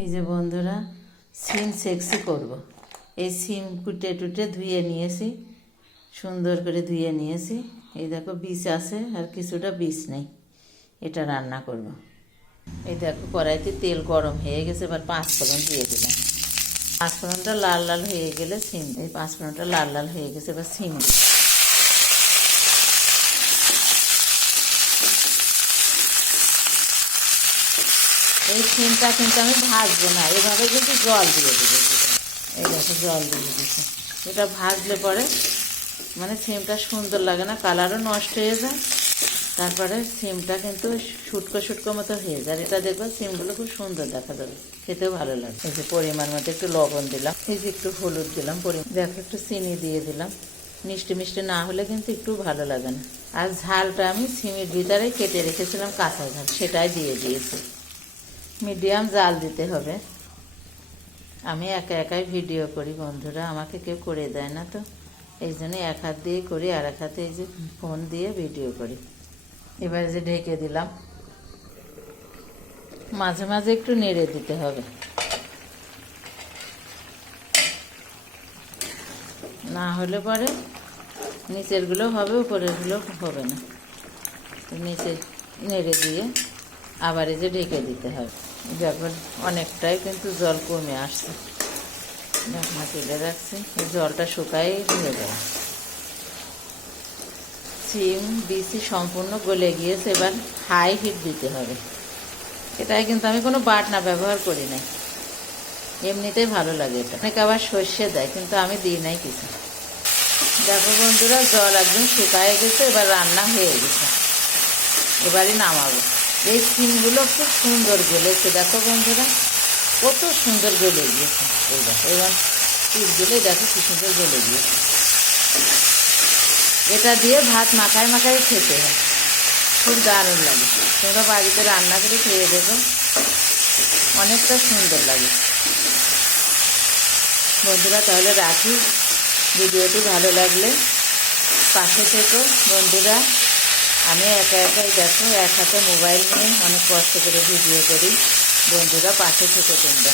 এই যে বন্ধুরা, সিম সেক্সি করব। এই সিম কুটে টুটে ধুয়ে নিয়েছি, সুন্দর করে ধুয়ে নিয়েছি। এই দেখো বীজ আছে আর কিছুটা বীজ নেই, এটা রান্না করব। এই দেখো কড়াইতে তেল গরম হয়ে গেছে, এবার 5 ফোড়ন দিয়ে দিলাম। 5 ফোড়নটা লাল লাল হয়ে গেলে সিম, এই 5 ফোড়নটা লাল লাল হয়ে গেছে, এবার সিম দিই। এই সিমটা কিন্তু আমি ভাজবো না, এভাবে কিন্তু জল দিয়ে দেবো। এই দেখো জল দিয়ে দিচ্ছি। এটা ভাজলে পরে মানে সিমটা সুন্দর লাগে না, কালারও নষ্ট হয়ে যায়। তারপরে সিমটা কিন্তু শুটকো শুটকো মতো হয়ে যায়। এটা দেখবো সিমগুলো খুব সুন্দর দেখা যাবে, খেতেও ভালো লাগে। এই যে পরিমাণ মতো একটু লবণ দিলাম, এই যে একটু হলুদ দিলাম, দেখো একটু চিনি দিয়ে দিলাম। মিষ্টি মিষ্টি না হলে কিন্তু একটু ভালো লাগে না। আর ঝালটা আমি সিমের ভিতরে কেটে রেখেছিলাম কাঁচা ঝাল, সেটাই দিয়ে দিয়েছি। মিডিয়াম জাল দিতে হবে। আমি একা একাই ভিডিও করি বন্ধুরা, আমাকে কেউ করে দেয় না, তো এই জন্য এক হাত দিয়ে করি আর এক হাতে এই যে ফোন দিয়ে ভিডিও করি। এবার যে ঢেকে দিলাম, মাঝে মাঝে একটু নেড়ে দিতে হবে, না হলে পরে নিচেরগুলো হবে উপরেরগুলো হবে না। নিচে নেড়ে দিয়ে আবার এই যে ঢেকে দিতে হবে। যখন অনেকটাই কিন্তু জল কমে আসছে, ঢাকনা তুলে রাখছি, এই জলটা শুকাই হয়ে যাবে। সিম বিচি সম্পূর্ণ গলে গিয়েছে, এবার হাই হিট দিতে হবে। এটাই কিন্তু আমি কোনো বাটনা ব্যবহার করি নাই, এমনিতেই ভালো লাগে। এটা অনেকে আবার সর্ষে দেয়, কিন্তু আমি দিই নাই কিছু। দেখো বন্ধুরা, জল একদম শুকায় গেছে, এবার রান্না হয়ে গেছে, এবারই নামাবো। এই সিমগুলো খুব সুন্দর গলেছে, দেখো বন্ধুরা কত সুন্দর গলে গিয়েছে। এই দেখো এবার সিমগুলো দেখো কি সুন্দর গলে গিয়েছে। এটা দিয়ে ভাত মাখায় মাখায় খেতে হয়, খুব দারুণ লাগে। তোমরা বাড়িতে রান্না করে খেয়ে দেবো, অনেকটা সুন্দর লাগে বন্ধুরা। তাহলে রাখি, ভিডিওটি ভালো লাগলে পাশে থেকো বন্ধুরা। আমি একা একাই দেখো, এক হাতে মোবাইল নিয়ে অনেক কষ্ট করে ভিডিও করি বন্ধুরা, পাশে থেকো তোমরা।